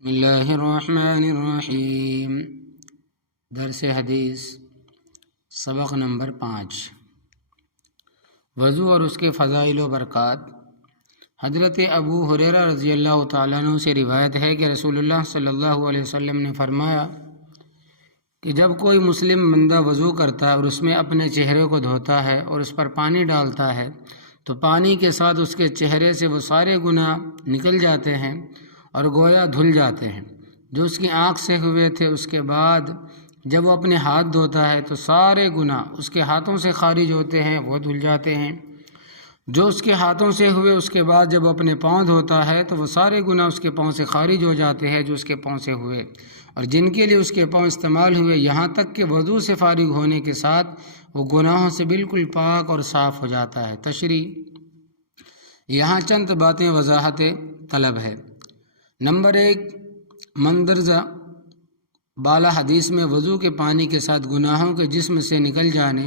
بسم اللہ الرحمن الرحیم۔ درس حدیث سبق نمبر 5، وضو اور اس کے فضائل و برکات۔ حضرت ابو ہریرہ رضی اللہ تعالیٰ عنہ سے روایت ہے کہ رسول اللہ صلی اللہ علیہ وسلم نے فرمایا کہ جب کوئی مسلم بندہ وضو کرتا ہے اور اس میں اپنے چہرے کو دھوتا ہے اور اس پر پانی ڈالتا ہے تو پانی کے ساتھ اس کے چہرے سے وہ سارے گناہ نکل جاتے ہیں اور گویا دھل جاتے ہیں جو اس کی آنکھ سے ہوئے تھے۔ اس کے بعد جب وہ اپنے ہاتھ دھوتا ہے تو سارے گناہ اس کے ہاتھوں سے خارج ہوتے ہیں، وہ دھل جاتے ہیں جو اس کے ہاتھوں سے ہوئے۔ اس کے بعد جب وہ اپنے پاؤں دھوتا ہے تو وہ سارے گناہ اس کے پاؤں سے خارج ہو جاتے ہیں جو اس کے پاؤں سے ہوئے اور جن کے لیے اس کے پاؤں استعمال ہوئے، یہاں تک کہ وضو سے فارغ ہونے کے ساتھ وہ گناہوں سے بالکل پاک اور صاف ہو جاتا ہے۔ تشریح، یہاں چند باتیں وضاحت طلب ہے۔ نمبر 1، مندرجہ بالا حدیث میں وضو کے پانی کے ساتھ گناہوں کے جسم سے نکل جانے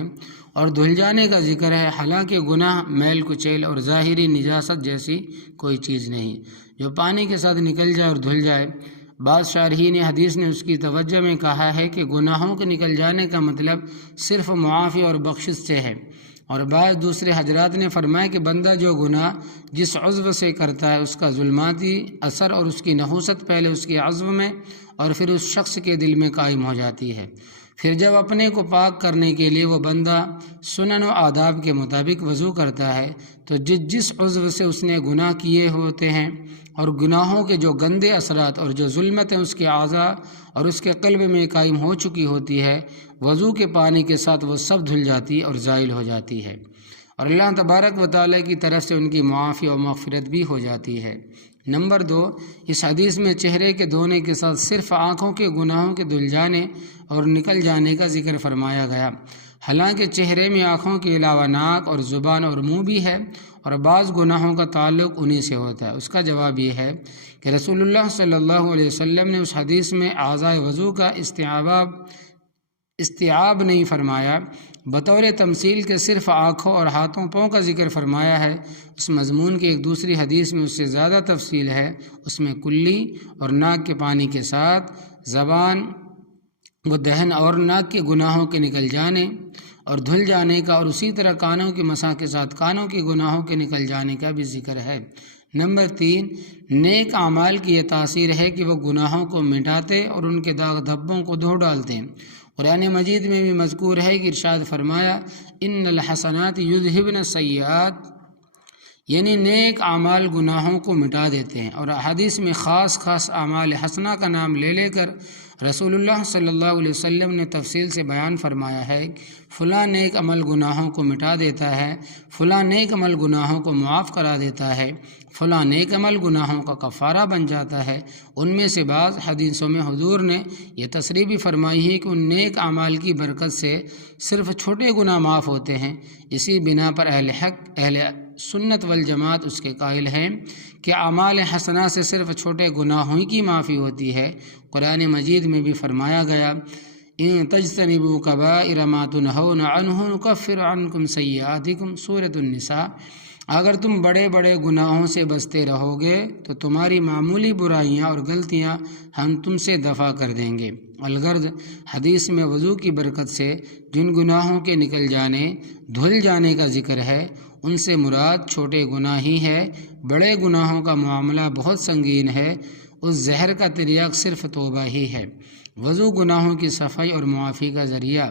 اور دھل جانے کا ذکر ہے، حالانکہ گناہ میل کچیل اور ظاہری نجاست جیسی کوئی چیز نہیں جو پانی کے ساتھ نکل جائے اور دھل جائے۔ بعض شارحین حدیث نے اس کی توجہ میں کہا ہے کہ گناہوں کے نکل جانے کا مطلب صرف معافی اور بخشش سے ہے، اور بعض دوسرے حضرات نے فرمایا کہ بندہ جو گناہ جس عضو سے کرتا ہے اس کا ظلماتی اثر اور اس کی نحوست پہلے اس کے عضو میں اور پھر اس شخص کے دل میں قائم ہو جاتی ہے۔ پھر جب اپنے کو پاک کرنے کے لیے وہ بندہ سنن و آداب کے مطابق وضو کرتا ہے تو جس عضو سے اس نے گناہ کیے ہوتے ہیں اور گناہوں کے جو گندے اثرات اور جو ظلمتیں اس کے اعضاء اور اس کے قلب میں قائم ہو چکی ہوتی ہے، وضو کے پانی کے ساتھ وہ سب دھل جاتی اور زائل ہو جاتی ہے، اور اللہ تبارک و تعالیٰ کی طرف سے ان کی معافی و مغفرت بھی ہو جاتی ہے۔ نمبر 2، اس حدیث میں چہرے کے دھونے کے ساتھ صرف آنکھوں کے گناہوں کے دھل جانے اور نکل جانے کا ذکر فرمایا گیا، حالانکہ چہرے میں آنکھوں کے علاوہ ناک اور زبان اور منہ بھی ہے اور بعض گناہوں کا تعلق انہی سے ہوتا ہے۔ اس کا جواب یہ ہے کہ رسول اللہ صلی اللہ علیہ وسلم نے اس حدیث میں اعضاء وضو کا استیعاب نہیں فرمایا، بطور تمثیل کے صرف آنکھوں اور ہاتھوں پاؤں کا ذکر فرمایا ہے۔ اس مضمون کی ایک دوسری حدیث میں اس سے زیادہ تفصیل ہے، اس میں کلی اور ناک کے پانی کے ساتھ زبان و دہن اور ناک کے گناہوں کے نکل جانے اور دھل جانے کا، اور اسی طرح کانوں کے مسح کے ساتھ کانوں کے گناہوں کے نکل جانے کا بھی ذکر ہے۔ نمبر 3، نیک اعمال کی یہ تاثیر ہے کہ وہ گناہوں کو مٹاتے اور ان کے داغ دھبوں کو دھو ڈالتے ہیں۔ قرآن مجید میں بھی مذکور ہے کہ ارشاد فرمایا، ان الحسنات یذہبن السیئات، یعنی نیک اعمال گناہوں کو مٹا دیتے ہیں، اور حدیث میں خاص اعمال حسنہ کا نام لے لے کر رسول اللہ صلی اللہ علیہ وسلم نے تفصیل سے بیان فرمایا ہے، فلاں نیک عمل گناہوں کو مٹا دیتا ہے، فلاں نیک عمل گناہوں کو معاف کرا دیتا ہے، فلاں نیک عمل گناہوں کا کفارہ بن جاتا ہے۔ ان میں سے بعض حدیثوں میں حضور نے یہ تصریح بھی فرمائی ہے کہ ان نیک اعمال کی برکت سے صرف چھوٹے گناہ معاف ہوتے ہیں۔ اسی بنا پر اہل حق، اہل سنت والجماعت اس کے قائل ہیں کہ اعمال حسنہ سے صرف چھوٹے گناہوں ہی کی معافی ہوتی ہے۔ قرآن مجید میں بھی فرمایا گیا، ان تجتنبوا کبائر ما تنہون عنہ نکفر عنکم سیئاتکم، سورۃ النساء۔ اگر تم بڑے بڑے گناہوں سے بچتے رہو گے تو تمہاری معمولی برائیاں اور غلطیاں ہم تم سے دفع کر دیں گے۔ الغرض، حدیث میں وضو کی برکت سے جن گناہوں کے نکل جانے، دھل جانے کا ذکر ہے، ان سے مراد چھوٹے گناہ ہی ہے۔ بڑے گناہوں کا معاملہ بہت سنگین ہے، اس زہر کا تریاق صرف توبہ ہی ہے۔ وضو گناہوں کی صفائی اور معافی کا ذریعہ۔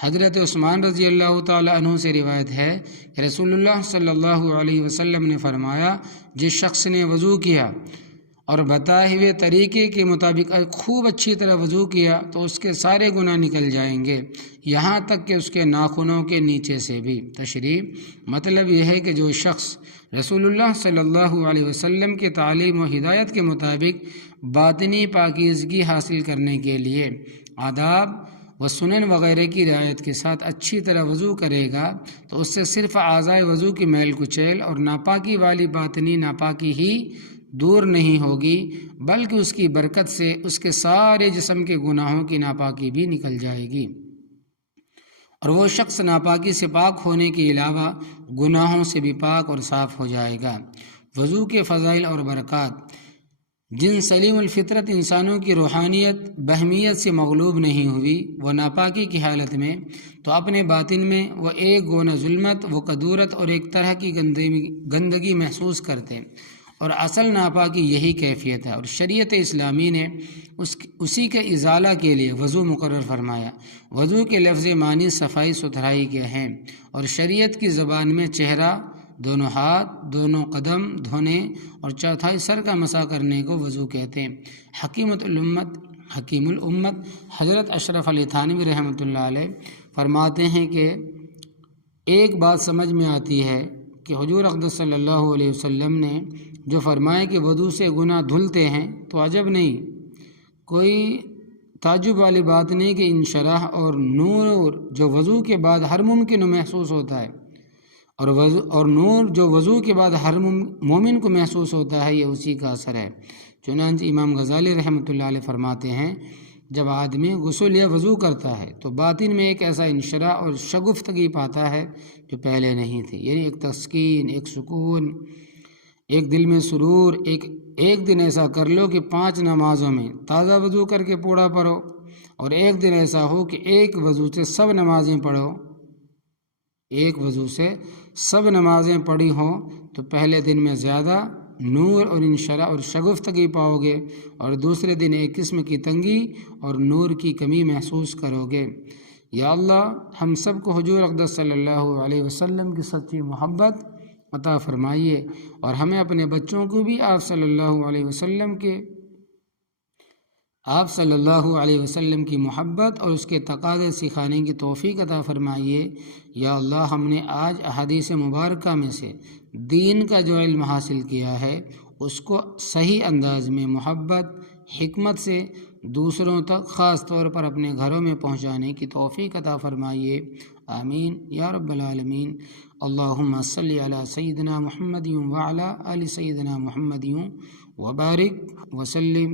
حضرت عثمان رضی اللہ تعالیٰ عنہ سے روایت ہے کہ رسول اللہ صلی اللہ علیہ وسلم نے فرمایا، جس شخص نے وضو کیا اور بتائے ہوئے طریقے کے مطابق خوب اچھی طرح وضو کیا تو اس کے سارے گناہ نکل جائیں گے، یہاں تک کہ اس کے ناخنوں کے نیچے سے بھی۔ تشریح، مطلب یہ ہے کہ جو شخص رسول اللہ صلی اللہ علیہ وسلم کے تعلیم و ہدایت کے مطابق باطنی پاکیزگی حاصل کرنے کے لیے آداب و سنن وغیرہ کی رعایت کے ساتھ اچھی طرح وضو کرے گا تو اس سے صرف اعضاء وضو کی میل کچیل اور ناپاکی والی باطنی ناپاکی ہی دور نہیں ہوگی، بلکہ اس کی برکت سے اس کے سارے جسم کے گناہوں کی ناپاکی بھی نکل جائے گی، اور وہ شخص ناپاکی سے پاک ہونے کے علاوہ گناہوں سے بھی پاک اور صاف ہو جائے گا۔ وضو کے فضائل اور برکات۔ جن سلیم الفطرت انسانوں کی روحانیت بہمیت سے مغلوب نہیں ہوئی وہ ناپاکی کی حالت میں، تو اپنے باطن میں وہ ایک گونا ظلمت، وہ کدورت اور ایک طرح کی گندگی محسوس کرتے، اور اصل ناپاکی یہی کیفیت ہے۔ اور شریعت اسلامی نے اسی کے ازالہ کے لیے وضو مقرر فرمایا۔ وضو کے لفظ معنی صفائی ستھرائی کے ہیں، اور شریعت کی زبان میں چہرہ، دونوں ہاتھ، دونوں قدم دھونے اور چوتھائی سر کا مسح کرنے کو وضو کہتے ہیں۔ حکیم الامت حضرت اشرف علی تھانوی رحمۃ اللہ علیہ فرماتے ہیں کہ ایک بات سمجھ میں آتی ہے کہ حضور اقدس صلی اللہ علیہ وسلم نے جو فرمایا کہ وضو سے گناہ دھلتے ہیں، تو عجب نہیں، کوئی تعجب والی بات نہیں کہ انشراح اور نور جو وضو کے بعد ہر ممکن محسوس ہوتا ہے، اور نور جو وضو کے بعد ہر مومن کو محسوس ہوتا ہے، یہ اسی کا اثر ہے۔ چنانچہ امام غزالی رحمۃ اللہ علیہ فرماتے ہیں جب آدمی غسل یا وضو کرتا ہے تو باطن میں ایک ایسا انشراح اور شگفتگی پاتا ہے جو پہلے نہیں تھی، یعنی ایک تسکین، ایک سکون، ایک دل میں سرور۔ ایک دن ایسا کر لو کہ 5 نمازوں میں تازہ وضو کر کے پوڑا پڑھو، اور ایک دن ایسا ہو کہ ایک وضو سے سب نمازیں پڑھو، ایک وضو سے سب نمازیں پڑھی ہوں، تو پہلے دن میں زیادہ نور اور انشراح اور شگفتگی پاؤ گے، اور دوسرے دن ایک قسم کی تنگی اور نور کی کمی محسوس کرو گے۔ یا اللہ ہم سب کو حضور اقدس صلی اللہ علیہ وسلم کی سچی محبت عطا فرمائیے، اور ہمیں اپنے بچوں کو بھی آپ صلی اللہ علیہ وسلم کی محبت اور اس کے تقاضے سکھانے کی توفیق عطا فرمائیے۔ یا اللہ ہم نے آج احادیث مبارکہ میں سے دین کا جو علم حاصل کیا ہے اس کو صحیح انداز میں محبت، حکمت سے دوسروں تک، خاص طور پر اپنے گھروں میں پہنچانے کی توفیق عطا فرمائیے، آمین یا رب العالمین۔ اللہم صلی علی سیدنا محمد وعلی آل سیدنا محمد وبارک وسلم۔